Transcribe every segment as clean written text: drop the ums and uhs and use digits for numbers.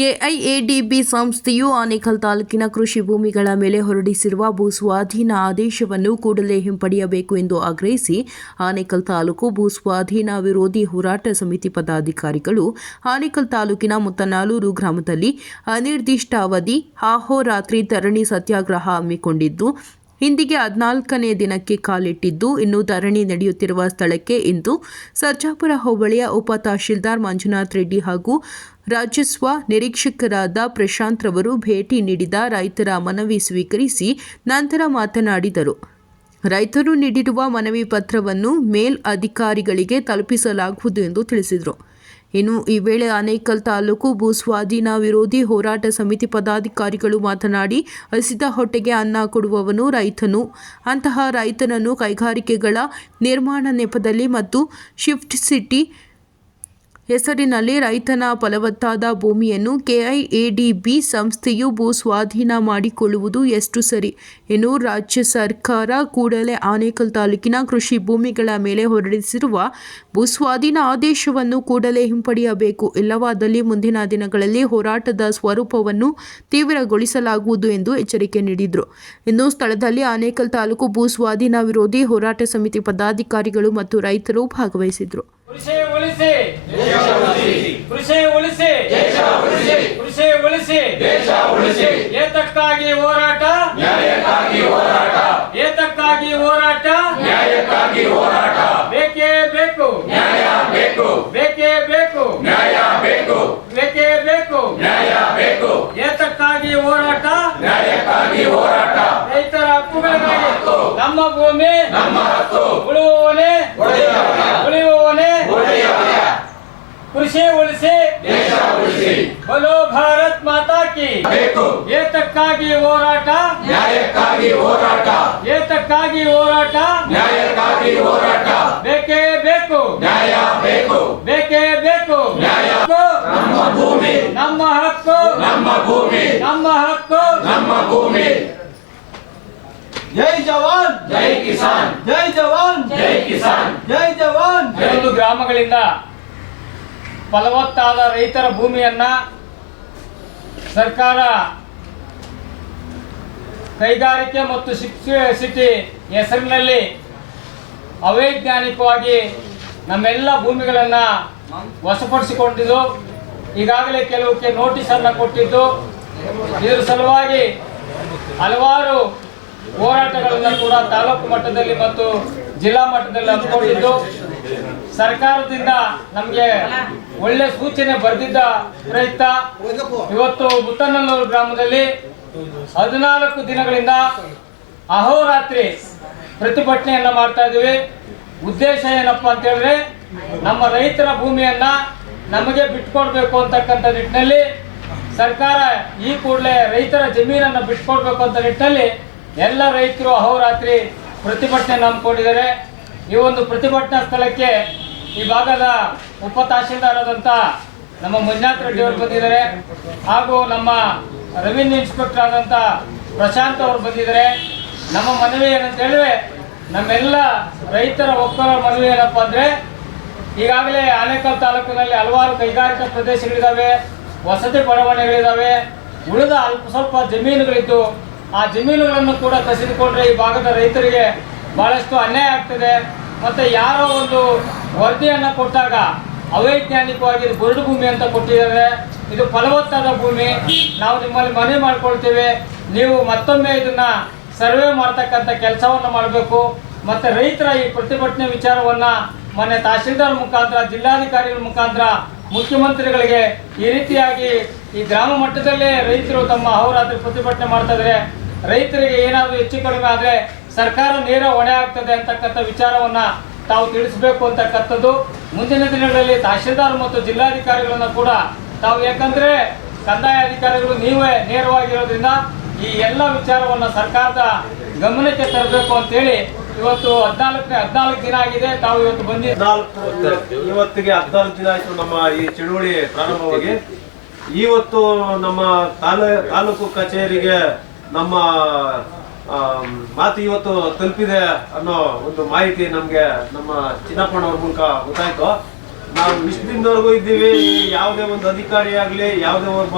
KIADB ಸಂಸ್ಥೆಯು ಆನೇಕಲ್ ತಾಲೂಕಿನ ಕೃಷಿ ಭೂಮಿಗಳ ಮೇಲೆ ಹೊರಡಿಸಿರುವ ಭೂಸ್ವಾಧೀನ ಆದೇಶವನ್ನು ಕೂಡಲೇ ಹಿಂಪಡೆಯಬೇಕು ಎಂದು ಆಗ್ರಹಿಸಿ ಆನೇಕಲ್ ತಾಲೂಕು ಭೂಸ್ವಾಧೀನ ವಿರೋಧಿ ಹೋರಾಟ ಸಮಿತಿ ಪದಾಧಿಕಾರಿಗಳು ಆನೇಕಲ್ ತಾಲೂಕಿನ ಮುತ್ತನಾಳೂರು ಗ್ರಾಮದಲ್ಲಿ ಅನಿರ್ದಿಷ್ಟಾವಧಿ ಅಹೋರಾತ್ರಿ ಧರಣಿ ಸತ್ಯಾಗ್ರಹ ಹಮ್ಮಿಕೊಂಡಿದ್ದು, ಇಂದಿಗೆ 14ನೇ ದಿನಕ್ಕೆ ಕಾಲಿಟ್ಟಿದ್ದು, ಇನ್ನು ಧರಣಿ ನಡೆಯುತ್ತಿರುವ ಸ್ಥಳಕ್ಕೆ ಇಂದು ಸರ್ಜಾಪುರ ಹೋಬಳಿಯ ಉಪ ತಹಶೀಲ್ದಾರ್ ಮಂಜುನಾಥ್ ರೆಡ್ಡಿ ಹಾಗೂ ರಾಜಸ್ವ ನಿರೀಕ್ಷಕರಾದ ಪ್ರಶಾಂತ್ ರವರು ಭೇಟಿ ನೀಡಿದ ರೈತರ ಮನವಿ ಸ್ವೀಕರಿಸಿ ನಂತರ ಮಾತನಾಡಿದರು. ರೈತರು ನೀಡಿರುವ ಮನವಿ ಪತ್ರವನ್ನು ಮೇಲಧಿಕಾರಿಗಳಿಗೆ ತಲುಪಿಸಲಾಗುವುದು ಎಂದು ತಿಳಿಸಿದರು. ಇನ್ನು ಈ ವೇಳೆ ಆನೇಕಲ್ ತಾಲೂಕು ಭೂಸ್ವಾಧೀನ ವಿರೋಧಿ ಹೋರಾಟ ಸಮಿತಿ ಪದಾಧಿಕಾರಿಗಳು ಮಾತನಾಡಿ, ಹಸಿದ ಹೊಟ್ಟೆಗೆ ಅನ್ನ ಕೊಡುವವನು ರೈತನು. ಅಂತಹ ರೈತನನ್ನು ಕೈಗಾರಿಕೆಗಳ ನಿರ್ಮಾಣ ನೆಪದಲ್ಲಿ ಮತ್ತು ಶಿಫ್ಟ್ ಸಿಟಿ ಹೆಸರಿನಲ್ಲಿ ರೈತನ ಫಲವತ್ತಾದ ಭೂಮಿಯನ್ನು ಕೆಐಎಡಿಬಿ ಸಂಸ್ಥೆಯು ಭೂಸ್ವಾಧೀನ ಮಾಡಿಕೊಳ್ಳುವುದು ಎಷ್ಟು ಸರಿ? ಇನ್ನು ರಾಜ್ಯ ಸರ್ಕಾರ ಕೂಡಲೇ ಆನೇಕಲ್ ತಾಲೂಕಿನ ಕೃಷಿ ಭೂಮಿಗಳ ಮೇಲೆ ಹೊರಡಿಸಿರುವ ಭೂಸ್ವಾಧೀನ ಆದೇಶವನ್ನು ಕೂಡಲೇ ಹಿಂಪಡೆಯಬೇಕು. ಇಲ್ಲವಾದಲ್ಲಿ ಮುಂದಿನ ದಿನಗಳಲ್ಲಿ ಹೋರಾಟದ ಸ್ವರೂಪವನ್ನು ತೀವ್ರಗೊಳಿಸಲಾಗುವುದು ಎಂದು ಎಚ್ಚರಿಕೆ ನೀಡಿದರು. ಇನ್ನು ಸ್ಥಳದಲ್ಲಿ ಆನೇಕಲ್ ತಾಲೂಕು ಭೂಸ್ವಾಧೀನ ವಿರೋಧಿ ಹೋರಾಟ ಸಮಿತಿ ಪದಾಧಿಕಾರಿಗಳು ಮತ್ತು ರೈತರು ಭಾಗವಹಿಸಿದರು. ಏತಕ್ಕಾಗಿ ಹೋರಾಟ, ಏತಕ್ಕಾಗಿ ಹೋರಾಟ, ನ್ಯಾಯಕ್ಕಾಗಿ ಹೋರಾಟ, ಬೇಕೇ ಬೇಕು ನ್ಯಾಯ ಬೇಕು, ಬೇಕೇ ಬೇಕು ನ್ಯಾಯ ಬೇಕು, ಬೇಕೇ ಬೇಕು ನ್ಯಾಯ ಬೇಕು, ಏತಕ್ಕಾಗಿ ಹೋರಾಟ, ನ್ಯಾಯಕ್ಕಾಗಿ ಹೋರಾಟ, ರೈತರ ಹಕ್ಕುಗಳಿಗಾಗಿ ನಮ್ಮ ಭೂಮಿ ನಮ್ಮ ಹಕ್ಕು, ಉಳುವವನೇ ಉಳಿಯುವವನೇ, ಕೃಷಿ ಉಳಿಸಿ ದೇಶ ಉಳಿಸಿ, बोलो भारत माता की ಬೇಕು, ಏತಕ್ಕಾಗಿ ಹೋರಾಟ, ನ್ಯಾಯಕ್ಕಾಗಿ ಹೋರಾಟ, ಏತಕ್ಕಾಗಿ ಹೋರಾಟ, ನ್ಯಾಯಕ್ಕಾಗಿ ಹೋರಾಟ, ಬೇಕೇ ಬೇಕು ನ್ಯಾಯ ಬೇಕು, ಬೇಕೇ ಬೇಕು ನ್ಯಾಯ, ನಮ್ಮ ಭೂಮಿ ನಮ್ಮ ಹಕ್ಕು, ನಮ್ಮ ಭೂಮಿ ನಮ್ಮ ಹಕ್ಕು, ನಮ್ಮ ಭೂಮಿ. ಜೈ ಜವಾನ್ ಜೈ ಕಿಸಾನ್, ಜೈ ಜವಾನ್ ಜೈ ಕಿಸಾನ್, ಜೈ ಜವಾನ್. 2 ಗ್ರಾಮಗಳಿಂದ ಫಲವತ್ತಾದ ರೈತರ ಭೂಮಿಯನ್ನ ಸರ್ಕಾರ ಕೈಗಾರಿಕೆ ಮತ್ತು ಸಿಟಿ ಹೆಸರಿನಲ್ಲಿ ಅವೈಜ್ಞಾನಿಕವಾಗಿ ನಮ್ಮೆಲ್ಲ ಭೂಮಿಗಳನ್ನು ವಶಪಡಿಸಿಕೊಂಡಿದ್ದು, ಈಗಾಗಲೇ ಕೆಲವಕ್ಕೆ ನೋಟಿಸ್ ಅನ್ನು ಕೊಟ್ಟಿದ್ದು, ಇದರ ಸಲುವಾಗಿ ಹಲವಾರು ಹೋರಾಟಗಳನ್ನು ಕೂಡ ತಾಲೂಕು ಮಟ್ಟದಲ್ಲಿ ಮತ್ತು ಜಿಲ್ಲಾ ಮಟ್ಟದಲ್ಲಿ ಹಮ್ಮಿಕೊಂಡಿದ್ದು, ಸರ್ಕಾರದಿಂದ ನಮಗೆ ಒಳ್ಳೆ ಸೂಚನೆ ಬರೆದಿದ್ದ ಪ್ರಯುಕ್ತ ಇವತ್ತು ಮುತ್ತನಲ್ಲೂರು ಗ್ರಾಮದಲ್ಲಿ 14 ದಿನಗಳಿಂದ ಅಹೋರಾತ್ರಿ ಪ್ರತಿಭಟನೆಯನ್ನ ಮಾಡ್ತಾ ಇದ್ದೀವಿ. ಉದ್ದೇಶ ಏನಪ್ಪ ಅಂತ ಹೇಳಿದ್ರೆ, ನಮ್ಮ ರೈತರ ಭೂಮಿಯನ್ನ ನಮಗೆ ಬಿಟ್ಕೊಡ್ಬೇಕು ಅಂತಕ್ಕಂಥ ನಿಟ್ಟಿನಲ್ಲಿ ಸರ್ಕಾರ ಈ ಕೂಡಲೇ ರೈತರ ಜಮೀನನ್ನು ಬಿಟ್ಕೊಡ್ಬೇಕು ಅಂತ ನಿಟ್ಟಿನಲ್ಲಿ ಎಲ್ಲ ರೈತರು ಅಹೋರಾತ್ರಿ ಪ್ರತಿಭಟನೆಯನ್ನು ಹಮ್ಮಿಕೊಂಡಿದ್ದಾರೆ. ಈ ಒಂದು ಪ್ರತಿಭಟನಾ ಸ್ಥಳಕ್ಕೆ ಈ ಭಾಗದ ಉಪ ತಹಶೀಲ್ದಾರ್ ಆದಂಥ ನಮ್ಮ ಮಂಜುನಾಥ್ ರೆಡ್ಡಿ ಅವರು ಬಂದಿದ್ದಾರೆ, ಹಾಗೂ ನಮ್ಮ ರೆವಿನ್ಯೂ ಇನ್ಸ್ಪೆಕ್ಟರ್ ಆದಂಥ ಪ್ರಶಾಂತ್ ಅವರು ಬಂದಿದ್ದಾರೆ. ನಮ್ಮ ಮನವಿ ಏನಂತ ಹೇಳಿದ್ರೆ, ನಮ್ಮೆಲ್ಲ ರೈತರ ಒಕ್ಕೂಟರ ಮನವಿ ಏನಪ್ಪ ಅಂದರೆ, ಈಗಾಗಲೇ ಆನೇಕಲ್ ತಾಲೂಕಿನಲ್ಲಿ ಹಲವಾರು ಕೈಗಾರಿಕಾ ಪ್ರದೇಶಗಳಿದ್ದಾವೆ, ವಸತಿ ಬಡಾವಣೆಗಳಿದ್ದಾವೆ, ಉಳಿದ ಅಲ್ಪ ಸ್ವಲ್ಪ ಜಮೀನುಗಳಿದ್ದು ಆ ಜಮೀನುಗಳನ್ನು ಕೂಡ ಕಸಿದುಕೊಂಡ್ರೆ ಈ ಭಾಗದ ರೈತರಿಗೆ ಬಹಳಷ್ಟು ಅನ್ಯಾಯ ಆಗ್ತದೆ. ಮತ್ತು ಯಾರೋ ಒಂದು ವರದಿಯನ್ನು ಕೊಟ್ಟಾಗ ಅವೈಜ್ಞಾನಿಕವಾಗಿ ಬರಡು ಭೂಮಿ ಅಂತ ಕೊಟ್ಟಿದ್ದಾರೆ, ಇದು ಫಲವತ್ತಾದ ಭೂಮಿ, ನಾವು ನಿಮ್ಮಲ್ಲಿ ಮನವಿ ಮಾಡ್ಕೊಳ್ತೇವೆ, ನೀವು ಮತ್ತೊಮ್ಮೆ ಇದನ್ನು ಸರ್ವೆ ಮಾಡ್ತಕ್ಕಂಥ ಕೆಲಸವನ್ನು ಮಾಡಬೇಕು. ಮತ್ತು ರೈತರ ಈ ಪ್ರತಿಭಟನೆ ವಿಚಾರವನ್ನು ಮೊನ್ನೆ ತಹಶೀಲ್ದಾರ್ ಮುಖಾಂತರ, ಜಿಲ್ಲಾಧಿಕಾರಿಗಳ ಮುಖಾಂತರ ಮುಖ್ಯಮಂತ್ರಿಗಳಿಗೆ ಈ ರೀತಿಯಾಗಿ ಈ ಗ್ರಾಮ ಮಟ್ಟದಲ್ಲೇ ರೈತರು ತಮ್ಮ ಅಹೋರಾತ್ರಿ ಪ್ರತಿಭಟನೆ ಮಾಡ್ತಾ ಇದ್ದಾರೆ, ರೈತರಿಗೆ ಏನಾದರೂ ಹೆಚ್ಚು ಕಡಿಮೆ ಆದರೆ ಸರ್ಕಾರ ನೇರ ಹೊಣೆ ಆಗ್ತದೆ ಅಂತಕ್ಕಂಥ ವಿಚಾರವನ್ನು ತಾವು ತಿಳಿಸಬೇಕು ಅಂತಕ್ಕಂಥದ್ದು. ಮುಂದಿನ ದಿನಗಳಲ್ಲಿ ತಹಶೀಲ್ದಾರ್ ಮತ್ತು ಜಿಲ್ಲಾಧಿಕಾರಿಗಳನ್ನು ಕೂಡ ತಾವು, ಯಾಕಂದರೆ ಕಂದಾಯ ಅಧಿಕಾರಿಗಳು ನೀವೇ ನೇರವಾಗಿರೋದ್ರಿಂದ ಈ ಎಲ್ಲ ವಿಚಾರವನ್ನು ಸರ್ಕಾರದ ಗಮನಕ್ಕೆ ತರಬೇಕು ಅಂತೇಳಿ ಇವತ್ತು 14 ದಿನ ಆಗಿದೆ, ತಾವು ಇವತ್ತು ಇವತ್ತಿಗೆ 14 ದಿನ ಆಯಿತು ನಮ್ಮ ಈ ಚಳುವಳಿ ಪ್ರಾರಂಭವಾಗಿ. ಇವತ್ತು ನಮ್ಮ ತಾಲೂಕು ಕಚೇರಿಗೆ ನಮ್ಮ ಮಾತು ಇವತ್ತು ತಲುಪಿದೆ ಅನ್ನೋ ಒಂದು ಮಾಹಿತಿ ನಮಗೆ ನಮ್ಮ ಚಿನ್ನಪ್ಪನವ್ರ ಮೂಲಕ ಗೊತ್ತಾಯ್ತು. ನಾವು ಇಷ್ಟು ದಿನದವರೆಗೂ ಇದ್ದೀವಿ. ಯಾವುದೇ ಒಂದು ಅಧಿಕಾರಿ ಆಗಲಿ, ಯಾವುದೇ ಒಬ್ಬ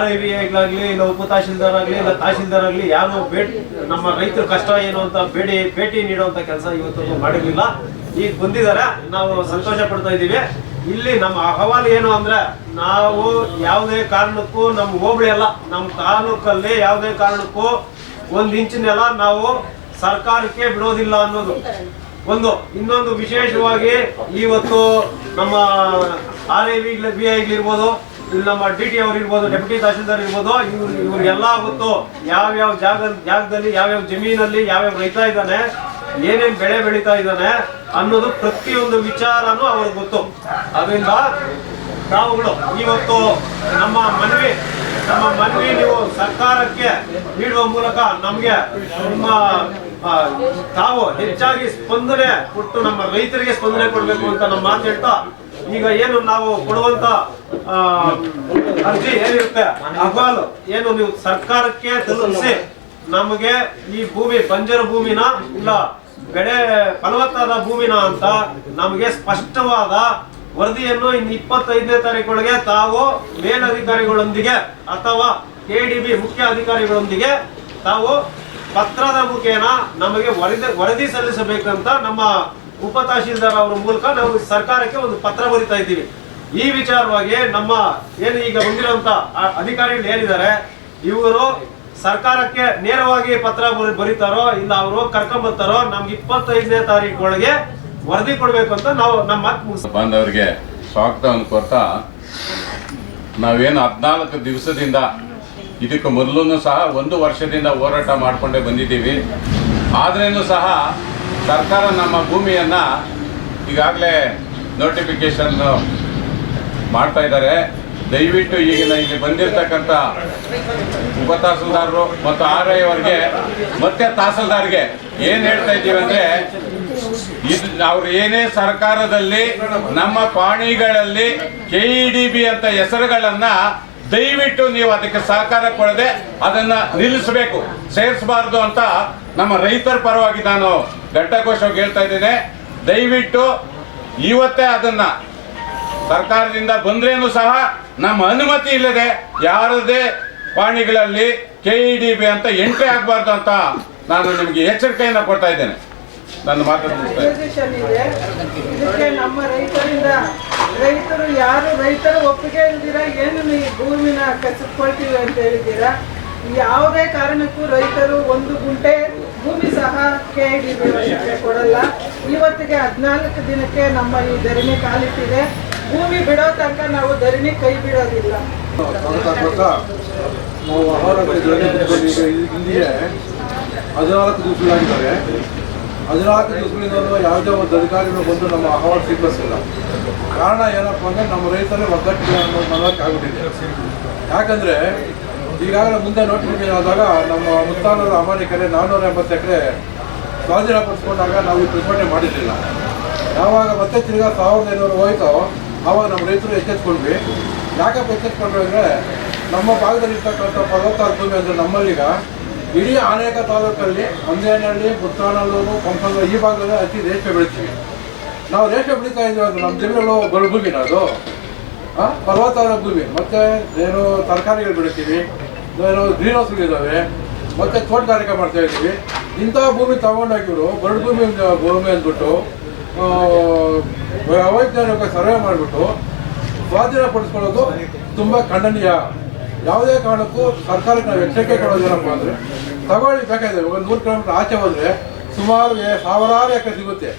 RIV ಆಗಲಿ, ಇಲ್ಲ ಉಪ ತಹಶೀಲ್ದಾರ್ ಆಗಲಿ, ಇಲ್ಲ ತಹಶೀಲ್ದಾರ್ ಆಗಲಿ, ಯಾರು ನಮ್ಮ ರೈತರ ಕಷ್ಟ ಏನು ಅಂತ ಭೇಟಿ ನೀಡುವಂತ ಕೆಲಸ ಇವತ್ತು ಮಾಡಿರ್ಲಿಲ್ಲ. ಈಗ ಬಂದಿದ್ದಾರೆ, ನಾವು ಸಂತೋಷ ಪಡ್ತಾ ಇದ್ದೀವಿ. ಇಲ್ಲಿ ನಮ್ಮ ಅಹವಾಲು ಏನು ಅಂದ್ರೆ, ನಾವು ಯಾವುದೇ ಕಾರಣಕ್ಕೂ ನಮ್ಮ ಹೋಬಳಿ ಅಲ್ಲ, ನಮ್ಮ ತಾಲೂಕಲ್ಲಿ ಯಾವುದೇ ಕಾರಣಕ್ಕೂ 1 ಇಂಚಿನೆಲ್ಲ ನಾವು ಸರ್ಕಾರಕ್ಕೆ ಬಿಡೋದಿಲ್ಲ ಅನ್ನೋದು ಒಂದು. ಇನ್ನೊಂದು ವಿಶೇಷವಾಗಿ ಇವತ್ತು ನಮ್ಮ RIV ಇರ್ಬೋದು, ಇಲ್ಲಿ ನಮ್ಮ DT ಅವ್ರು ಇರ್ಬೋದು, ಡೆಪ್ಯೂಟಿ ತಹಶೀಲ್ದಾರ್ ಇರ್ಬೋದು, ಇವ್ರಿಗೆಲ್ಲ ಗೊತ್ತು ಯಾವ್ಯಾವ ಜಾಗದಲ್ಲಿ ಯಾವ್ಯಾವ ಜಮೀನಲ್ಲಿ ಯಾವ್ಯಾವ ರೈತ ಇದ್ದಾನೆ, ಏನೇನ್ ಬೆಳೆ ಬೆಳೀತಾ ಇದ್ದಾನೆ ಅನ್ನೋದು ಪ್ರತಿಯೊಂದು ವಿಚಾರನೂ ಅವ್ರಿಗೆ ಗೊತ್ತು. ಅದರಿಂದ ತಾವುಗಳು ಇವತ್ತು ನಮ್ಮ ಮನವಿ ನೀವು ಸರ್ಕಾರಕ್ಕೆ ನೀಡುವ ಮೂಲಕ ನಮ್ಗೆ ನಿಮ್ಮ ತಾವು ಹೆಚ್ಚಾಗಿ ಸ್ಪಂದನೆ ಕೊಟ್ಟು ನಮ್ಮ ರೈತರಿಗೆ ಸ್ಪಂದನೆ ಕೊಡಬೇಕು ಅಂತ ನಮ್ಮ ಮಾತು ಹೇಳ್ತಾ, ಈಗ ಏನು ನಾವು ಕೊಡುವಂತ ಅರ್ಜಿ ಏನಿರುತ್ತೆ, ಅಹವಾಲು ಏನು ನೀವು ಸರ್ಕಾರಕ್ಕೆ ತಲುಪಿಸಿ ನಮಗೆ ಈ ಭೂಮಿ ಬಂಜರ ಭೂಮಿನ ಇಲ್ಲ ಬೆಳೆ ಫಲವತ್ತಾದ ಭೂಮಿನ ಅಂತ ನಮಗೆ ಸ್ಪಷ್ಟವಾದ ವರದಿಯನ್ನು ಇನ್ನು 25ನೇ ತಾರೀಕೊಳಗೆ ತಾವು ಮೇಲಧಿಕಾರಿಗಳೊಂದಿಗೆ ಅಥವಾ KDB ಮುಖ್ಯ ಅಧಿಕಾರಿಗಳೊಂದಿಗೆ ತಾವು ಪತ್ರದ ಮುಖೇನ ನಮಗೆ ವರದಿ ಸಲ್ಲಿಸಬೇಕಂತ ನಮ್ಮ ಉಪ ತಹಶೀಲ್ದಾರ್ ಅವರ ಮೂಲಕ ನಾವು ಸರ್ಕಾರಕ್ಕೆ ಒಂದು ಪತ್ರ ಬರಿತಾ ಇದ್ದೀವಿ. ಈ ವಿಚಾರವಾಗಿ ನಮ್ಮ ಏನು ಈಗ ಬಂದಿರುವಂತ ಅಧಿಕಾರಿಗಳು ಏನಿದ್ದಾರೆ, ಇವರು ಸರ್ಕಾರಕ್ಕೆ ನೇರವಾಗಿ ಪತ್ರ ಬರೀತಾರೋ ಇಲ್ಲ ಅವರು ಕರ್ಕೊಂಡ್ಬರ್ತಾರೋ, ನಮ್ಗೆ 25ನೇ ತಾರೀಕೊಳಗೆ ವರದಿ ಕೊಡ್ಬೇಕು ಅಂತ ನಾವು ನಮ್ಮ ಬಾಂಧವರಿಗೆ ಸ್ವಾಗತವನ್ನು ಕೊಡ್ತಾ, ನಾವೇನು 14 ದಿವಸದಿಂದ ಇದಕ್ಕೆ ಮೊದಲು ಸಹ 1 ವರ್ಷದಿಂದ ಹೋರಾಟ ಮಾಡಿಕೊಂಡೇ ಬಂದಿದ್ದೀವಿ. ಆದ್ರೇನು ಸಹ ಸರ್ಕಾರ ನಮ್ಮ ಭೂಮಿಯನ್ನು ಈಗಾಗಲೇ ನೋಟಿಫಿಕೇಶನ್ ಮಾಡ್ತಾ ಇದ್ದಾರೆ. ದಯವಿಟ್ಟು ಈಗಿನ ಇಲ್ಲಿ ಬಂದಿರತಕ್ಕಂಥ ಉಪ ತಹಸೀಲ್ದಾರರು ಮತ್ತು RI ಅವರಿಗೆ ಮತ್ತೆ ತಹಸೀಲ್ದಾರ್ಗೆ ಏನು ಹೇಳ್ತಾ ಇದ್ದೀವಿ ಅಂದರೆ, ಇದು ಅವ್ರು ಏನೇ ಸರ್ಕಾರದಲ್ಲಿ ನಮ್ಮ ಪಾಣಿಗಳಲ್ಲಿ KEDB ಅಂತ ಹೆಸರುಗಳನ್ನ ದಯವಿಟ್ಟು ನೀವು ಅದಕ್ಕೆ ಸಹಕಾರ ಕೊಡದೆ ಅದನ್ನ ನಿಲ್ಲಿಸಬೇಕು, ಸೇರಿಸಬಾರ್ದು ಅಂತ ನಮ್ಮ ರೈತರ ಪರವಾಗಿ ನಾನು ಘಂಟಾಘೋಷವಾಗಿ ಹೇಳ್ತಾ ಇದ್ದೇನೆ. ದಯವಿಟ್ಟು ಇವತ್ತೇ ಅದನ್ನ ಸರ್ಕಾರದಿಂದ ಬಂದ್ರೇನು ಸಹ ನಮ್ಮ ಅನುಮತಿ ಇಲ್ಲದೆ ಯಾರದೇ ಪಾಣಿಗಳಲ್ಲಿ KEDB ಅಂತ ಎಂಟ್ರಿ ಆಗಬಾರ್ದು ಅಂತ ನಾನು ನಿಮಗೆ ಎಚ್ಚರಿಕೆಯನ್ನು ಕೊಡ್ತಾ ಇದ್ದೇನೆ. ನನ್ನ ಮಾತನ್ನು ಇದಕ್ಕೆ ನಮ್ಮ ರೈತರು ಯಾರು ರೈತರ ಒಪ್ಪಿಗೆ ಇಲ್ದಿರ ಏನು ಈ ಭೂಮಿನ ಕಸಿದ್ಕೊಳ್ತೀವಿ ಅಂತ ಹೇಳಿದ್ದೀರಾ, ಯಾವುದೇ ಕಾರಣಕ್ಕೂ ರೈತರು 1 ಗುಂಟೆ ಭೂಮಿ ಸಹ KEDB ವಶಕ್ಕೆ ಕೊಡಲ್ಲ. ಇವತ್ತಿಗೆ 14 ದಿನಕ್ಕೆ ನಮ್ಮ ಈ ಧರಣಿ ಕಾಲಿಟ್ಟಿದೆ. ಭೂಮಿ ಬಿಡೋ ತನಕ ನಾವು ಧರಣಿ ಕೈ ಬಿಡೋದಿಲ್ಲ. ನಾವು ಇಲ್ಲಿಯೇ 14 ದಿವಸಗಳಾಗಿದ್ದಾರೆ. 14 ದಿವಸಗಳಿಂದ ಯಾವುದೇ ಒಂದು ಅಧಿಕಾರಿಗಳು ಬಂದು ನಮ್ಮ ಅಹವಾಲು ಸ್ವೀಕರಿಸಿಲ್ಲ. ಕಾರಣ ಏನಪ್ಪ ಅಂದರೆ ನಮ್ಮ ರೈತರೇ ಒಗ್ಗಟ್ಟಿಗೆ ಅನ್ನೋದು ಆಗ್ಬಿಟ್ಟಿದೆ. ಯಾಕಂದರೆ ಈಗಾಗಲೇ ಮುಂದೆ ನೋಟಿಫಿಕೇಶನ್ ಆದಾಗ ನಮ್ಮ ಮುತ್ತಾನೂರು ಅಮಾನಿಕೆರೆ 480 ಎಕರೆ ಸ್ವಾಧೀನಪಡಿಸ್ಕೊಂಡಾಗ ನಾವು ಈ ಪ್ರತಿಭಟನೆ ಮಾಡಿರಲಿಲ್ಲ. ಯಾವಾಗ ಮತ್ತೆ ತಿರ್ಗಾ 1500 ಹೋಯ್ತೋ ಆವಾಗ ನಮ್ಮ ರೈತರು ಎಚ್ಚೆತ್ಕೊಂಡ್ವಿ. ಯಾಕಪ್ಪ ಎಚ್ಚೆತ್ಕೊಂಡ್ವಿ ಅಂದರೆ, ನಮ್ಮ ಭಾಗದಲ್ಲಿ ಇರ್ತಕ್ಕಂಥ ಫಲವತ್ತಾದ ಭೂಮಿ ಅಂದರೆ ನಮ್ಮಲ್ಲೀಗ ಇಡೀ ಅನೇಕ ತಾಲೂಕಲ್ಲಿ ಅಂದೇನಹಳ್ಳಿ, ಮುತ್ತಾನಲ್ಲೂರು, ಪಂಪನೂರು ಈ ಭಾಗದಲ್ಲಿ ಅತಿ ರೇಷ್ಮೆ ಬೆಳಿತೀವಿ. ನಾವು ರೇಷ್ಮೆ ಬೆಳೀತಾ ಇದ್ದೀವಿ. ಅದು ನಮ್ಮ ಜಮೀನುಗಳು ಬರಡು ಭೂಮಿನ ಅದು ಫಲವತ್ತಾದ ಭೂಮಿ. ಮತ್ತು ಏನು ತರಕಾರಿಗಳು ಬೆಳಿತೀವಿ, ಏನು ಗ್ರೀನ್ ಹೌಸ್ಗಳಿದ್ದಾವೆ, ಮತ್ತು ತೋಟಗಾರಿಕೆ ಮಾಡ್ತಾ ಇದ್ದೀವಿ. ಇಂಥ ಭೂಮಿ ತಗೊಂಡಾಗಿವರು ಬರಡು ಭೂಮಿ ಅಂದ್ಬಿಟ್ಟು ಅವೈಜ್ಞಾನಿಕ ಸರ್ವೆ ಮಾಡಿಬಿಟ್ಟು ಸ್ವಾಧೀನಪಡಿಸ್ಕೊಳ್ಳೋದು ತುಂಬ ಖಂಡನೀಯ. ಯಾವುದೇ ಕಾರಣಕ್ಕೂ ಸರ್ಕಾರಕ್ಕೆ ನಾವು ಎಚ್ಚರಿಕೆ ಕೊಡೋದೇನಪ್ಪ ಅಂದರೆ, ತಗೊಳ್ಳಿ ಬೇಕಾಗಿದೆ. 100 ಕಿಲೋಮೀಟರ್ ಆಚೆ ಹೋದರೆ ಸುಮಾರು ಸಾವಿರಾರು ಎಕರೆ ಸಿಗುತ್ತೆ.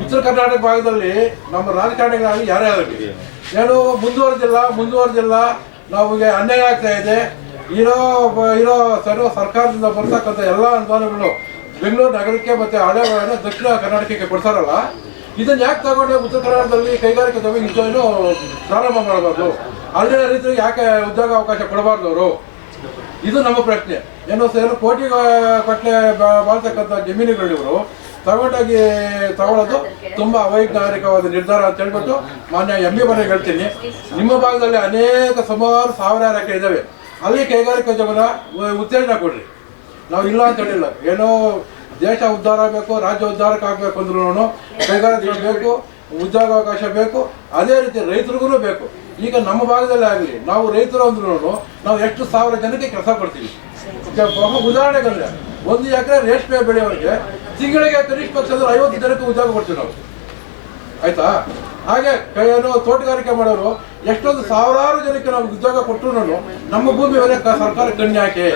ಉತ್ತರ ಕರ್ನಾಟಕ ಭಾಗದಲ್ಲಿ ನಮ್ಮ ರಾಜಕಾರಣಿಗಳಾಗಲಿ ಯಾರೇ ಆಗಲಿ ಏನು ಮುಂದುವರೆದಿಲ್ಲ. ನಮಗೆ ಅನ್ಯಾಯ ಆಗ್ತಾ ಇದೆ. ಇರೋ ಸರ್ಕಾರದಿಂದ ಬರ್ತಕ್ಕಂಥ ಎಲ್ಲ ಅನುದಾನಗಳು ಬೆಂಗಳೂರು ನಗರಕ್ಕೆ ಮತ್ತು ಹಳೆ ದಕ್ಷಿಣ ಕರ್ನಾಟಕಕ್ಕೆ ಕೊಡ್ತಾರಲ್ಲ, ಇದನ್ನು ಯಾಕೆ ತಗೊಂಡು ಉತ್ತರ ಕರ್ನಾಟಕದಲ್ಲಿ ಕೈಗಾರಿಕೆ ಜಮೀನು ಇದ್ದೋ ಪ್ರಾರಂಭ ಮಾಡಬಾರ್ದು? ಅಲ್ಲಿನ ರೈತರಿಗೆ ಯಾಕೆ ಉದ್ಯೋಗ ಅವಕಾಶ ಕೊಡಬಾರ್ದು ಅವರು? ಇದು ನಮ್ಮ ಪ್ರಶ್ನೆ. ಏನೋ ಕೋಟಿ ಗಟ್ಟಲೆ ಬಾಳ್ತಕ್ಕಂಥ ಜಮೀನುಗಳು ಇವರು ತಗೊಳ್ಳೋದು ತುಂಬ ಅವೈಜ್ಞಾನಿಕವಾದ ನಿರ್ಧಾರ ಅಂತ ಹೇಳ್ಬಿಟ್ಟು ಮಾನ್ಯ MB ಮನೆಗೆ ಹೇಳ್ತೀನಿ. ನಿಮ್ಮ ಭಾಗದಲ್ಲಿ ಸುಮಾರು ಸಾವಿರಾರು ಎಕರೆ ಇದ್ದಾವೆ. ಅಲ್ಲಿ ಕೈಗಾರಿಕಾ ಜಮೀನ ಉತ್ತೇಜನ ಕೊಡ್ರಿ. ನಾವು ಇಲ್ಲ ಅಂತ ಹೇಳಿಲ್ಲ. ಏನೋ ದೇಶ ಉದ್ಧಾರ ಆಗಬೇಕು, ರಾಜ್ಯ ಉದ್ಧಾರಕ್ಕೆ ಆಗಬೇಕು ಅಂದ್ರೂ ಕೈಗಾರಿಕೆ ಬೇಕು, ಉದ್ಯೋಗಾವಕಾಶ ಬೇಕು, ಅದೇ ರೀತಿ ರೈತರಿಗೂ ಬೇಕು. ಈಗ ನಮ್ಮ ಭಾಗದಲ್ಲೇ ಆಗಲಿ, ನಾವು ರೈತರು ಅಂದ್ರೂ ನಾವು ಎಷ್ಟು ಸಾವಿರ ಜನಕ್ಕೆ ಕೆಲಸ ಕೊಡ್ತೀವಿ. ಉದಾಹರಣೆಗಂದ್ರೆ 1 ಎಕರೆ ರೇಷ್ಮೆ ಬೆಳೆಯೋರಿಗೆ ತಿಂಗಳಿಗೆ ಕನಿಷ್ಠ ಪಕ್ಷ 50 ಜನಕ್ಕೆ ಉದ್ಯೋಗ ಕೊಡ್ತೀವಿ ನಾವು, ಆಯ್ತಾ? ಹಾಗೆ ತೋಟಗಾರಿಕೆ ಮಾಡೋರು ಎಷ್ಟೊಂದು ಸಾವಿರಾರು ಜನಕ್ಕೆ ನಾವು ಉದ್ಯೋಗ ಕೊಟ್ಟರು ನಮ್ಮ ಭೂಮಿ ಮೇಲೆ ಸರ್ಕಾರ ಕಣ್ಣು ಹಾಕಿ.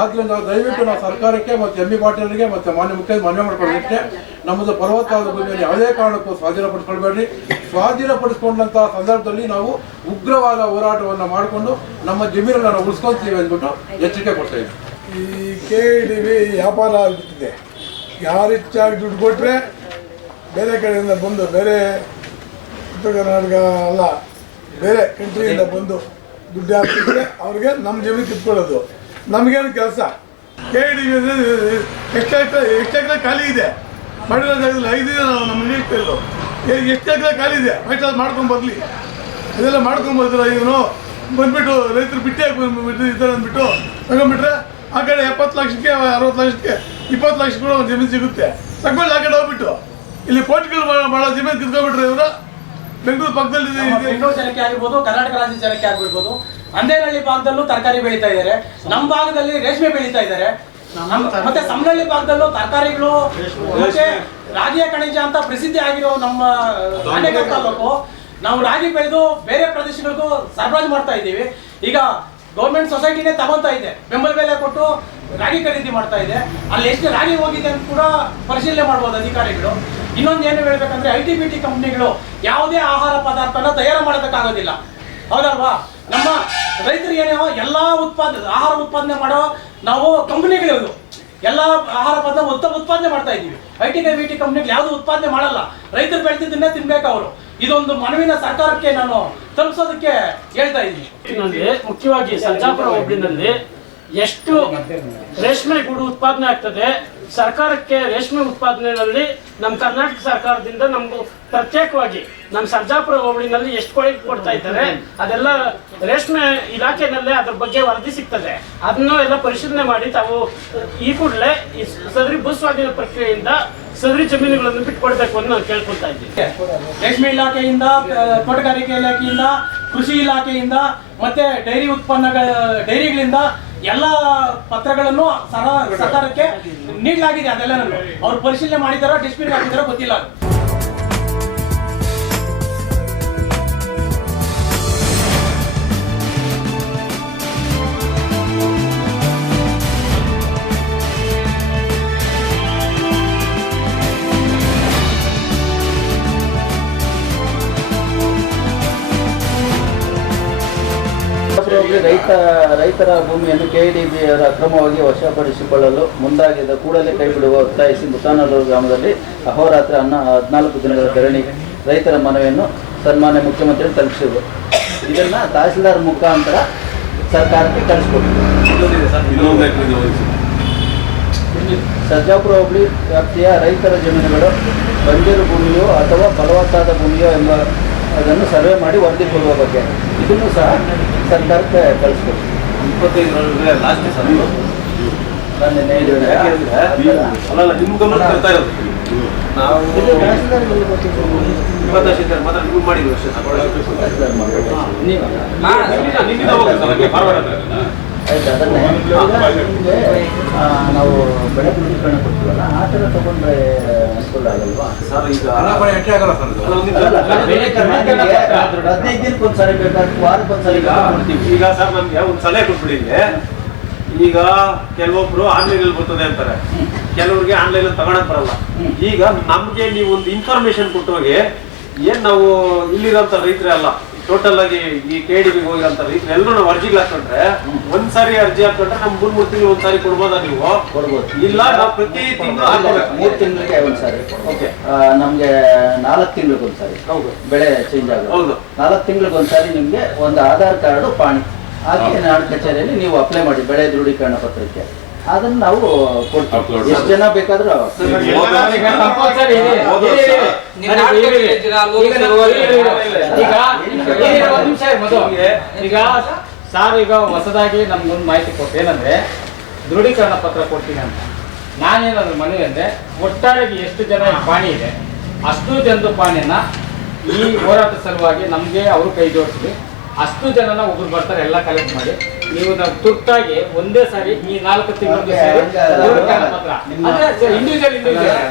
ಆದ್ರಿಂದ ದಯವಿಟ್ಟು ನಾವು ಸರ್ಕಾರಕ್ಕೆ ಮತ್ತು ಎಂ ಬಿ ಪಾಟೀಲ್ರಿಗೆ ಮತ್ತು ಮಾನ್ಯ ಮನವಿ ಮಾಡ್ಕೊಳ್ಳೋದಕ್ಕೆ, ನಮ್ಮದು ಫಲವತ್ತಾದ ಭೂಮಿಯನ್ನು ಯಾವುದೇ ಕಾರಣಕ್ಕೂ ಸ್ವಾಧೀನಪಡಿಸ್ಕೊಳ್ಬೇಡ್ರಿ. ಸ್ವಾಧೀನಪಡಿಸ್ಕೊಂಡಂಥ ಸಂದರ್ಭದಲ್ಲಿ ನಾವು ಉಗ್ರವಾದ ಹೋರಾಟವನ್ನು ಮಾಡಿಕೊಂಡು ನಮ್ಮ ಜಮೀನನ್ನು ನಾವು ಉಳಿಸ್ಕೊಳ್ತೀವಿ ಅಂದ್ಬಿಟ್ಟು ಎಚ್ಚರಿಕೆ ಕೊಡ್ತಾ ಇದ್ದೀವಿ. ಈ KDB ವ್ಯಾಪಾರ ಆಗಿಬಿಟ್ಟಿದೆ. ಯಾರು ಹೆಚ್ಚಾಗಿ ದುಡ್ಡು ಕೊಟ್ಟರೆ ಬೇರೆ ಕಡೆಯಿಂದ ಬಂದು, ಬೇರೆ ಉತ್ತರ ಕರ್ನಾಟಕ ಅಲ್ಲ ಬೇರೆ ಕಂಟ್ರಿಯಿಂದ ಬಂದು ದುಡ್ಡು ಹಾಕ್ತಿದ್ರೆ ಅವ್ರಿಗೆ ನಮ್ಮ ಜಮೀನು ಕಿತ್ಕೊಳ್ಳೋದು. ನಮಗೇನು ಕೆಲಸ? KDB ಎಷ್ಟು ಎಕರೆ ಖಾಲಿ ಇದೆ, ಮಾಡಿರೋ ಜಾಗದಲ್ಲಿ 5 ದಿನ ನಾವು ನಮ್ಮ ನೀಡ್ತಿಲ್ಲೋ. ಎಷ್ಟು ಎಕರೆ ಖಾಲಿ ಇದೆ, ಫಸ್ಟ್ ಅದು ಮಾಡ್ಕೊಂಡು ಬರಲಿ. ಇದೆಲ್ಲ ಮಾಡ್ಕೊಂಬರ್ತೀರ ಇವನು ಬಂದ್ಬಿಟ್ಟು ರೈತರು ಬಿಟ್ಟು ಹಾಕಿ ಇದ್ದಾರೆ ಅಂದ್ಬಿಟ್ಟು ತಗೊಂಡ್ಬಿಟ್ರೆ ಆ ಕಡೆ 70 ಲಕ್ಷಕ್ಕೆ 60 ಲಕ್ಷಕ್ಕೆ 20 ಲಕ್ಷ ಕೂಡ ಒಂದು ಜಮೀನು ಸಿಗುತ್ತೆ. ತಗೊಂಡು ಆ ಕಡೆ ಹೋಗ್ಬಿಟ್ಟು ಇಲ್ಲಿ ಕೋಟಿಗಳು ಮಾಡೋ ಜಮೀನು ಕಿತ್ಕೊಂಡ್ಬಿಟ್ರೆ ಇವರು ಬೆಂಗಳೂರು ಪಕ್ಕದಲ್ಲಿ ಬೆಂಗಳೂರು ಜನಕ್ಕೆ ಆಗಿರ್ಬೋದು, ಕರ್ನಾಟಕ ರಾಜ್ಯ ಜನಕ್ಕೆ ಆಗಿರ್ಬೋದು, ಅಂದೇನಹಳ್ಳಿ ಭಾಗದಲ್ಲೂ ತರಕಾರಿ ಬೆಳೀತಾ ಇದ್ದಾರೆ, ನಮ್ಮ ಭಾಗದಲ್ಲಿ ರೇಷ್ಮೆ ಬೆಳೀತಾ ಇದ್ದಾರೆ, ಮತ್ತೆ ಸಮನಹಳ್ಳಿ ಭಾಗದಲ್ಲೂ ತರಕಾರಿಗಳು ಮತ್ತೆ ರಾಗಿಯ ಖನಿಜ ಅಂತ ಪ್ರಸಿದ್ಧಿ ಆಗಿರೋ ನಮ್ಮ ಆನೇಕಲ್ ತಾಲೂಕು ನಾವು ರಾಗಿ ಬೆಳೆದು ಬೇರೆ ಪ್ರದೇಶಗಳಿಗೂ ಸರಬರಾಜು ಮಾಡ್ತಾ ಇದ್ದೀವಿ. ಈಗ ಗೌರ್ಮೆಂಟ್ ಸೊಸೈಟಿನೇ ತಗೊಂತಾ ಇದೆ, ಬೆಂಬಲ ಬೆಲೆ ಕೊಟ್ಟು ರಾಗಿ ಖರೀದಿ ಮಾಡ್ತಾ ಇದೆ. ಅಲ್ಲಿ ಎಷ್ಟು ರಾಗಿ ಹೋಗಿದೆ ಅಂತ ಕೂಡ ಪರಿಶೀಲನೆ ಮಾಡ್ಬೋದು ಅಧಿಕಾರಿಗಳು. ಇನ್ನೊಂದು ಏನು ಹೇಳ್ಬೇಕಂದ್ರೆ ITBT ಕಂಪ್ನಿಗಳು ಯಾವುದೇ ಆಹಾರ ಪದಾರ್ಥನ ತಯಾರು ಮಾಡೋದಕ್ಕಾಗೋದಿಲ್ಲ, ಹೌದಲ್ವಾ? ನಮ್ಮ ರೈತರಿಗೆ ಏನೋ ಎಲ್ಲ ಆಹಾರ ಉತ್ಪಾದನೆ ಮಾಡೋ ನಾವು ಕಂಪ್ನಿಗಳು ಎಲ್ಲ ಆಹಾರ ಪದಾರ್ಥ ಉತ್ಪಾದನೆ ಮಾಡ್ತಾ ಇದ್ದೀವಿ. ITBT ಕಂಪ್ನಿಗಳು ಯಾವುದು ಉತ್ಪಾದನೆ ಮಾಡಲ್ಲ, ರೈತರು ಬೆಳೆದಿದ್ದನ್ನೇ ತಿನ್ಬೇಕು ಅವರು. ಇದೊಂದು ಮನವಿನ ಸರ್ಕಾರಕ್ಕೆ ನಾನು ತಲುಪಿಸೋದಕ್ಕೆ ಹೇಳ್ತಾ ಇದ್ದೀನಿ. ಮುಖ್ಯವಾಗಿ ಸರ್ಜಾಪುರ ಹೋಬಳಿನಲ್ಲಿ ಎಷ್ಟು ರೇಷ್ಮೆ ಗೂಡು ಉತ್ಪಾದನೆ ಆಗ್ತದೆ, ಸರ್ಕಾರಕ್ಕೆ ರೇಷ್ಮೆ ಉತ್ಪಾದನೆಯಲ್ಲಿ ನಮ್ಮ ಕರ್ನಾಟಕ ಸರ್ಕಾರದಿಂದ ನಮ್ಗೆ ಪ್ರತ್ಯೇಕವಾಗಿ ನಮ್ಮ ಸರ್ಜಾಪುರ ಹೋಬಳಿನಲ್ಲಿ ಎಷ್ಟು ಕೊಡುಗೆ ಕೊಡ್ತಾ ಇದ್ದಾರೆ ಅದೆಲ್ಲ ರೇಷ್ಮೆ ಇಲಾಖೆನಲ್ಲೇ ಅದ್ರ ಬಗ್ಗೆ ವರದಿ ಸಿಗ್ತದೆ. ಅದನ್ನು ಎಲ್ಲ ಪರಿಶೀಲನೆ ಮಾಡಿ ತಾವು ಈ ಕೂಡಲೇ ಈ ಸದರಿ ಭೂಸ್ವಾಧೀನ ಪ್ರಕ್ರಿಯೆಯಿಂದ ಸದರಿ ಜಮೀನುಗಳನ್ನು ಬಿಟ್ಕೊಡ್ಬೇಕು ಅಂತ ನಾನು ಕೇಳ್ಕೊಳ್ತಾ ಇದ್ದೀನಿ. ರೇಷ್ಮೆ ಇಲಾಖೆಯಿಂದ, ತೋಟಗಾರಿಕೆ ಇಲಾಖೆಯಿಂದ, ಕೃಷಿ ಇಲಾಖೆಯಿಂದ ಮತ್ತೆ ಡೈರಿಗಳಿಂದ ಎಲ್ಲ ಪತ್ರಗಳನ್ನು ಸರ್ಕಾರಕ್ಕೆ ನೀಡಲಾಗಿದೆ. ಅದೆಲ್ಲ ಅವ್ರು ಪರಿಶೀಲನೆ ಮಾಡಿದಾರೋ ಡಿಸ್ಪ್ಯೂಟ್ ಹಾಕಿದಾರೋ ಗೊತ್ತಿಲ್ಲ. ರೈತರ ಭೂಮಿಯನ್ನು KDB ಅವರು ಅಕ್ರಮವಾಗಿ ವಶಪಡಿಸಿಕೊಳ್ಳಲು ಮುಂದಾಗಿದ್ದ ಕೂಡಲೇ ಕೈಬಿಡುವ ಒತ್ತಾಯಿಸಿ ಮುತಾನಲ್ಲೂರು ಗ್ರಾಮದಲ್ಲಿ ಅಹೋರಾತ್ರಿ 14 ದಿನಗಳ ಧರಣಿ ರೈತರ ಮನವಿಯನ್ನು ಸನ್ಮಾನ್ಯ ಮುಖ್ಯಮಂತ್ರಿ ತಲುಪಿಸಿದರು. ಇದನ್ನು ತಹಸೀಲ್ದಾರ್ ಮುಖಾಂತರ ಸರ್ಕಾರಕ್ಕೆ ಕಳಿಸ್ಕೊಟ್ಟಿದೆ. ಸರ್ಜಾಪುರ ಹೋಬಳಿ ವ್ಯಾಪ್ತಿಯ ರೈತರ ಜಮೀನುಗಳು ಬಂಜರು ಭೂಮಿಯೋ ಅಥವಾ ಫಲವತ್ತಾದ ಭೂಮಿಯೋ ಎಂಬ ಅದನ್ನು ಸರ್ವೆ ಮಾಡಿ ವರದಿ ಕೊಡುವ ಬಗ್ಗೆ ಇದನ್ನು ಸಹ ಸರ್ಕಾರಕ್ಕೆ ಕಳಿಸ್ಕೊಡ್ತೀವಿ. 25 ಲಾಸ್ಟ್ ನಿಮ್ಮ ಗಮನ ತರ್ತಾ ಇರೋದು ನಾವು 20 ಮಾತ್ರ ನೀವು ಮಾಡಿದ್ವಿ ಅಷ್ಟೇ. ಆಯ್ತು, ಅದನ್ನೇ ನಾವು ಬೆಳೆ ದೃಢೀಕರಣ ಕೊಡ್ತೀವಲ್ಲ ಆ ಥರ ತಗೊಂಡ್ರೆ ಅನುಕೂಲ ಆಗಲ್ವಾ ಸರ್? ಈಗ 15 ದಿನಕ್ಕೊಂದ್ಸರಿ ಬೇಕಾದ್ರೆ ವಾರಕ್ಕೊಂದ್ಸರಿ ಕೊಡ್ತೀವಿ. ಈಗ ಸರ್ ನಮ್ಗೆ ಒಂದು ಸಲಹೆ ಕೊಟ್ಬಿಟ್ಟಿದ್ದೆ. ಈಗ ಕೆಲವೊಬ್ರು ಆನ್ಲೈನ್ ಬರ್ತದೆ ಅಂತಾರೆ, ಕೆಲವ್ರಿಗೆ ಆನ್ಲೈನ್ ತಗೊಳಕ್ ಬರಲ್ಲ. ಈಗ ನಮ್ಗೆ ನೀವು ಒಂದು ಇನ್ಫಾರ್ಮೇಶನ್ ಕೊಟ್ಟೋಗಿ ಏನ್ ನಾವು ಇಲ್ಲಿರೋಂಥ ರೈತರೇ ಅಲ್ಲ, ಟೋಟಲ್ ಆಗಿ ಈ KDB ಹೋಗಿರೋಂಥ ರೈತರು ಎಲ್ಲರೂ ನಾವು ಅರ್ಜಿಗಳು ಹಾಕೊಂಡ್ರೆ ಒಂದ್ಸಾರಿ ಅರ್ಜಿ ಹಾಕೊಂಡ್ರೆ ನಮ್ 3 ತಿಂಗಳು ಒಂದ್ಸಾರಿ ಕೊಡ್ಬೋದಾ? ನೀವು ಕೊಡ್ಬೋದು. ಇಲ್ಲ ನಾವು ಪ್ರತಿ ತಿಂಗಳು ಹಾಕೋಬೇಕು. 3 ತಿಂಗಳಿಗೆ ಒಂದ್ಸಾರಿ, ನಮ್ಗೆ 4 ತಿಂಗಳಿಗೊಂದ್ಸಾರಿ ಬೆಳೆ ಚೇಂಜ್ ಆಗುತ್ತೆ. 4 ತಿಂಗಳಿಗೊಂದ್ಸಾರಿ ನಿಮ್ಗೆ ಒಂದು ಆಧಾರ್ ಕಾರ್ಡು ಪಾಣಿ ಹಾಕಿ ನಾಡು ಕಚೇರಿಯಲ್ಲಿ ನೀವು ಅಪ್ಲೈ ಮಾಡಿ ಬೆಳೆ ದೃಢೀಕರಣ ಪತ್ರಕ್ಕೆ. ಅದನ್ನ ನಾವು ಕೊಡ್ತೀವಿ. ಎಷ್ಟು ಜನ ಬೇಕಾದ್ರೂ ಈಗ ಸಾರ್ ಈಗ ಹೊಸದಾಗಿ ನಮ್ಗೊಂದು ಮಾಹಿತಿ ಕೊಟ್ಟು ಏನಂದ್ರೆ ದೃಢೀಕರಣ ಪತ್ರ ಕೊಡ್ತೀನಿ ಅಂತ. ನಾನೇನಾದ್ರು ಮನವಿ ಅಂದ್ರೆ ಒಟ್ಟಾರೆಗೆ ಎಷ್ಟು ಜನ ಪಾಣಿ ಇದೆ ಅಷ್ಟು ಜನದ ಪಾಣಿಯನ್ನ ಈ ಹೋರಾಟ ಸಲುವಾಗಿ ನಮಗೆ ಅವರು ಕೈ ಜೋಡಿಸಿದ್ವಿ. ಅಷ್ಟು ಜನನ ಒಬ್ರು ಬರ್ತಾರೆ ಎಲ್ಲ ಕಲೆಕ್ಟ್ ಮಾಡಿ ನೀವು ನಾವು ತುರ್ತಾಗಿ ಒಂದೇ ಸಾರಿ ಈ 4 ತಿಂಗಳು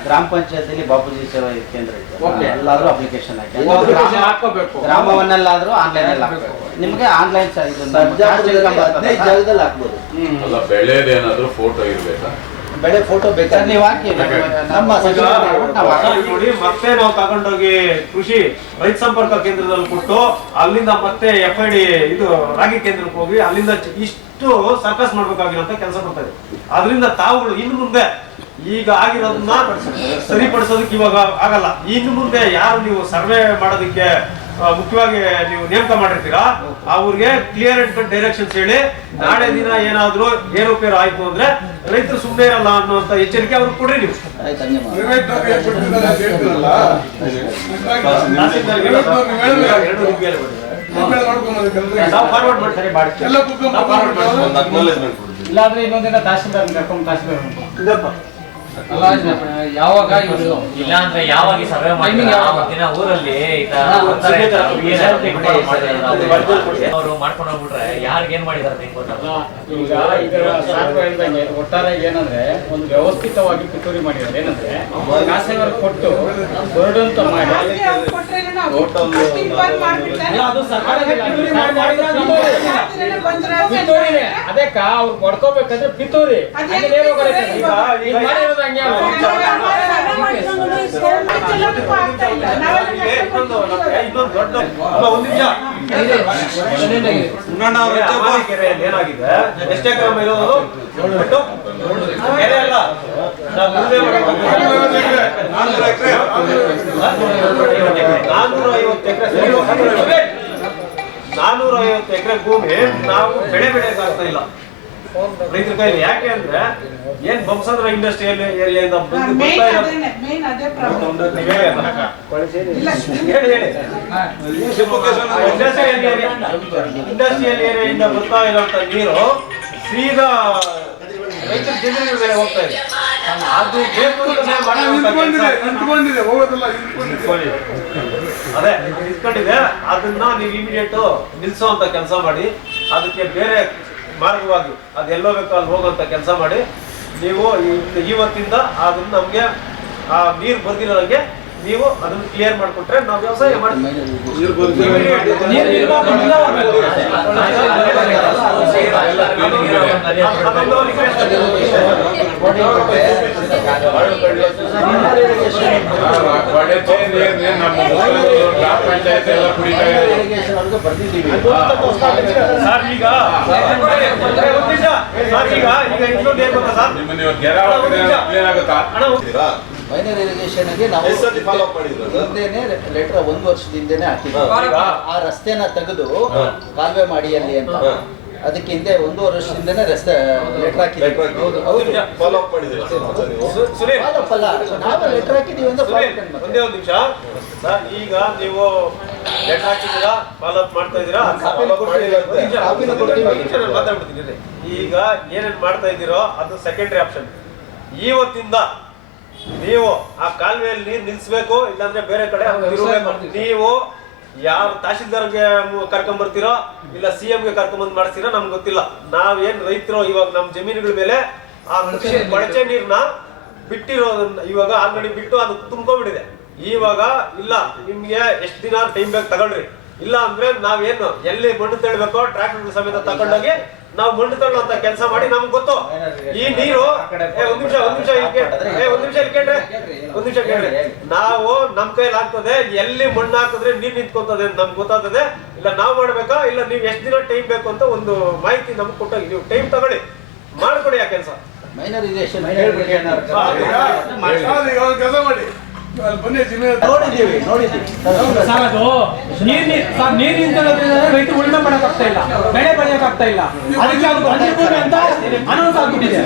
ಗ್ರಾಮ ಪಂಚಾಯತಿಯಲ್ಲಿ ಬಾಪೂಜಿ ಸೇವಾ ಕೇಂದ್ರ ಇದೆ. Okay. ಎಲ್ಲಾದ್ರೂ ಅಪ್ಲಿಕೇಶನ್ ಹಾಕೋಬೇಕು. ಗ್ರಾಮವನ್ನೆಲ್ಲಾದ್ರೂ ಆನ್ಲೈನ್ ಅಲ್ಲಿ ಹಾಕ್ಬೇಕು. ನಿಮಗೆ ಆನ್ಲೈನ್ 15 ಜಾಗದಲ್ಲಿ ಹಾಕ್ಬೋದು. ಅಲ್ಲ, ಬೆಳೆದೇನಾದ್ರೂ ಫೋಟೋ ಇರ್ಬೇಕಾ? ಬೆಳೆ ಫೋಟೋ ಬೇಕಾದ್ರೆ ನೀವು ಹಾಕಿ ನಮ್ಮ ನೋಡಿ, ಮತ್ತೆ ನಾವು ತಗೊಂಡೋಗಿ ಕೃಷಿ ರೈತ ಸಂಪರ್ಕ ಕೇಂದ್ರದಲ್ಲಿ ಕೊಟ್ಟು ಅಲ್ಲಿಂದ ಮತ್ತೆ FID ಇದು ರಾಗಿ ಕೇಂದ್ರಕ್ಕೆ ಹೋಗಿ ಅಲ್ಲಿಂದ ಇಷ್ಟು ಸರ್ಕಸ್ ಮಾಡ್ಬೇಕಾಗಿರೋಂತ ಕೆಲಸ ಬರ್ತಾ ಇದೆ. ಅದರಿಂದ ತಾವುಗಳು ಇನ್ನು ಮುಂದೆ ಈಗ ಆಗಿರೋದನ್ನ ಸರಿಪಡಿಸೋದಕ್ಕೆ ಇವಾಗ ಆಗಲ್ಲ. ಇನ್ನು ಮುಂದೆ ಯಾರು ನೀವು ಸರ್ವೆ ಮಾಡೋದಕ್ಕೆ ಮುಖ್ಯವಾಗಿ ನೀವು ನೇಮಕ ಮಾಡಿರ್ತೀರಾ ಅವ್ರಿಗೆ ಕ್ಲಿಯರ್ ಅಂಡ್ ಕಟ್ ಡೈರೆಕ್ಷನ್ಸ್ ಹೇಳಿ, ನಾಳೆ ದಿನ ಏನಾದ್ರೂ ಏರುಪೇರು ಆಯ್ತು ಅಂದ್ರೆ ರೈತರು ಸುಮ್ಮನೆ ಇರಲ್ಲ ಅನ್ನುವಂತ ಎಚ್ಚರಿಕೆ ಅವ್ರಿಗೆ ಕೊಡ್ರಿ ನೀವು. ಫಾರ್ವರ್ಡ್ ಮಾಡ್ತಾರೆ ಇಲ್ಲಾಂದ್ರೆ ಇನ್ನೊಂದಿನ ತಹಶೀಲ್ದಾರ್ ಇದಪ್ಪ ಯಾವಾಗ ಇವರು ಇಲ್ಲ ಅಂದ್ರೆ ಯಾವಾಗ ಸರ್ವೆ ಮಾಡಿ ದಿನ ಊರಲ್ಲಿ ಅವರು ಮಾಡ್ಕೊಂಡು ಹೋಗ್ಬಿಟ್ರೆ ಯಾರಿಗೆ ಏನ್ ಮಾಡಿದಾರೆ ಗೊತ್ತಲ್ಲ. ಈಗ ಇದರ ಸಾಕು ಹೇಳ್ದಂಗೆ ಒಟ್ಟಾರೆ ಏನಂದ್ರೆ ಒಂದು ವ್ಯವಸ್ಥಿತವಾಗಿ ಪಿತೂರಿ ಮಾಡಿರೋದು. ಏನಂದ್ರೆ ಖಾಸಗಿಯವರು ಕೊಟ್ಟು ಹೊರಡಂತ ಮಾಡಿ ಅದು ಪಿತೂರಿನೇ. ಅದಕ್ಕ ಅವ್ರು ಕೊಡ್ಕೋಬೇಕಂದ್ರೆ ಪಿತೂರಿ. ಏನಾಗಿದೆ ಎಷ್ಟೇ ಕ್ರಮ ಇರೋದು 450 ಎಕರೆ ಭೂಮಿ ನಾವು ಬೆಳೆ ಬೆಳೆಯಕ್ಕಾಗ್ತಾ ಇಲ್ಲ ರೈತರ ಕೈಲಿ. ಯಾಕೆ ಅಂದ್ರೆ ಏನ್ ಬಂಸಂದ್ರ ಇಂಡಸ್ಟ್ರಿಯಲ್ ಏರಿಯಾದಿಂದ ಇಂಡಸ್ಟ್ರಿಯಲ್ ಏರಿಯಾದಿಂದ ಬರ್ತಾ ಇರೋಂತ ನೀರು ಸೀದಾ ರೈತರ ಜಮೀನಿನ ಮೇಲೆ ಹೋಗ್ತಾ ಇದೆ. ಅದು ಬೇಕು ಅದೇ ನಿಂತ್ಕೊಂಡಿದೆ. ಅದನ್ನ ನೀವು ಇಮಿಡಿಯೇಟ್ ನಿಲ್ಸೋಂತ ಕೆಲಸ ಮಾಡಿ, ಅದಕ್ಕೆ ಬೇರೆ ಮಾರ್ಗವಾಗಿ ಅದೆಲ್ಲೋ ಬೇಕು ಅಲ್ಲಿ ಹೋಗುವಂತ ಕೆಲಸ ಮಾಡಿ. ನೀವು ಇವತ್ತಿಂದ ಅದನ್ನ ನಮ್ಗೆ ಆ ನೀರು ಬರ್ದಿರೋಂಗೆ ನೀವು ಅದನ್ನ ಕ್ಲಿಯರ್ ಮಾಡಿಕೊಟ್ರೆ ನಾವು ವ್ಯವಸಾಯ ಮಾಡ್ತೀವಿ. ಸರ್ ಈಗ ಇನ್ನೊಂದು ಏನ್ ಗೊತ್ತಾ ಸರ್, ಮೈನರ್ ಇರಿಗೇಷನ್ಗೆ ನಾವು ಹಿಂದೆನೆ ಲೆಟರ್ 1 ವರ್ಷದಿಂದನೇ ಹಾಕಿದ್ವಿ. ಆ ರಸ್ತೆನ ತೆಗೆದು ಕಾಲುವೆ ಮಾಡಿ ಅಲ್ಲಿ ಅಂತ ಅದಕ್ಕೆ ಹಿಂದೆ 1 ವರ್ಷದಿಂದನೇ ರಸ್ತೆ ಲೆಟರ್ ಹಾಕಿದ್ವಿ. ನಾವು ಲೆಟರ್ ಹಾಕಿದೀವಿ ಅಂತ ಒಂದೇ ಒಂದು ನಿಮಿಷ ಸರ್. ಈಗ ನೀವು ಲೆಟರ್ ಹಾಕಿದ್ದೀರಾ, ಫಾಲೋ ಅಪ್ ಮಾಡ್ತಾ ಇದ್ದೀರಾ, ಮಾತಾಡ್ಬಿಡ್ತೀನಿ. ಈಗ ಏನೇನ್ ಮಾಡ್ತಾ ಇದ್ದೀರೋ ಅದು ಸೆಕೆಂಡರಿ ಆಪ್ಷನ್. ಇವತ್ತಿಂದ ನೀವು ಆ ಕಾಲುವೆಯಲ್ಲಿ ನೀರು ನಿಲ್ಸ್ಬೇಕು, ಇಲ್ಲಾಂದ್ರೆ ಬೇರೆ ಕಡೆ ನೀವು ಯಾವ ತಹಶೀಲ್ದಾರ್ಗೆ ಕರ್ಕೊಂಡ್ ಬರ್ತೀರೋ ಇಲ್ಲ CM ಗೆ ಕರ್ಕೊಂಡ್ಬಂದ್ ಮಾಡ್ತೀರೋ ನಮ್ಗೆ ಗೊತ್ತಿಲ್ಲ. ನಾವೇನ್ ರೈತರು ಇವಾಗ ನಮ್ ಜಮೀನುಗಳ ಮೇಲೆ ಆ ಕೊಳಚೆ ನೀರ್ನ ಬಿಟ್ಟಿರೋದನ್ನ ಇವಾಗ ಆಲ್ರೆಡಿ ಬಿಟ್ಟು ಅದು ತುಂಬ್ಕೊಂಡ್ಬಿಟ್ಟಿದೆ. ಇವಾಗ ಇಲ್ಲ ನಿಮ್ಗೆ ಎಷ್ಟು ದಿನ ಟೈಮ್ ಬೇಕು ತಗೊಳ್ರಿ, ಇಲ್ಲ ಅಂದ್ರೆ ನಾವೇನು ಎಲ್ಲಿ ಮಣ್ಣು ತಳ್ಬೇಕೋ ಟ್ರ್ಯಾಕ್ಟರ್ ಸಮೇತ ತಗೊಂಡೋಗಿ ನಾವು ಮಣ್ಣು ತಳ್ಳುವಂತ ಕೆಲಸ ಮಾಡಿ. ನಮ್ಗೆ ಗೊತ್ತು ಈ ನೀರು ಒಂದ್ ನಿಮಿಷ ಕೇಳ್ರಿ, ನಾವು ನಮ್ ಕೈಲಿ ಆಗ್ತದೆ, ಎಲ್ಲಿ ಮಣ್ಣು ಹಾಕಿದ್ರೆ ನೀರ್ ನಿಂತ್ಕೊತದೆ ಅಂತ ನಮ್ಗೆ ಗೊತ್ತಾಗ್ತದೆ. ಇಲ್ಲ ನಾವ್ ಮಾಡ್ಬೇಕಾ, ಇಲ್ಲ ನೀವ್ ಎಷ್ಟ್ ದಿನ ಟೈಮ್ ಬೇಕು ಅಂತ ಒಂದು ಮಾಹಿತಿ ನಮ್ಗೆ ಕೊಟ್ಟಾಗಿ ನೀವು ಟೈಮ್ ತಗೊಳ್ಳಿ, ಮಾಡ್ಕೊಡಿ ಆ ಕೆಲಸ. ಮೈನರ್ ಇರಿಗೇಷನ್ ನೋಡಿದ್ದೀವಿ ಸರ್. ಅದು ನೀರ್ ನಿಂತಿರೋದ್ರಿಂದ ರೈತರು ಉಳುಮೆ ಮಾಡಕ್ ಆಗ್ತಾ ಇಲ್ಲ, ಬೆಳೆ ಬೆಳೆಯಕ್ ಆಗ್ತಾ ಇಲ್ಲ. ಅದಕ್ಕೆ ಅದು ಭೂಮಿ ಅಂತ ಅನೌನ್ಸ್ ಆಗ್ಬಿಟ್ಟಿದೆ.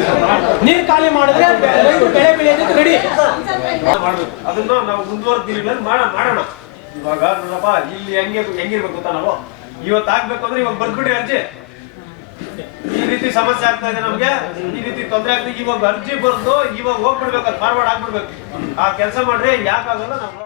ನೀರ್ ಖಾಲಿ ಮಾಡಿದ್ರೆ ರೈತರು ಬೆಳೆ ಬೆಳೆಯೋದಕ್ಕೆ ರೆಡಿ. ಅದನ್ನ ನಾವು ಮುಂದುವರೆದ ಮಾಡೋಣ. ಇವಾಗ ನೋಡಪ್ಪ ಇಲ್ಲಿ ಹೆಂಗಿರ್ಬೇಕು ಗೊತ್ತಾ, ನಾವು ಇವತ್ತು ಆಗ್ಬೇಕು ಅಂದ್ರೆ ಇವಾಗ ಬರ್ದ್ಬಿಡ್ರಿ ಅರ್ಜಿ. ಈ ರೀತಿ ಸಮಸ್ಯೆ ಆಗ್ತಾ ಇದೆ ನಮ್ಗೆ, ಈ ರೀತಿ ತೊಂದರೆ ಆಗ್ತದೆ, ಇವಾಗ ಅರ್ಜಿ ಬರ್ದು ಇವಾಗ ಹೋಗ್ಬಿಡ್ಬೇಕು, ಅದು ಫಾರ್ವರ್ಡ್ ಆಗ್ಬಿಡ್ಬೇಕು. ಆ ಕೆಲಸ ಮಾಡ್ರೆ ಯಾಕಾಗಲ್ಲ ನಾವು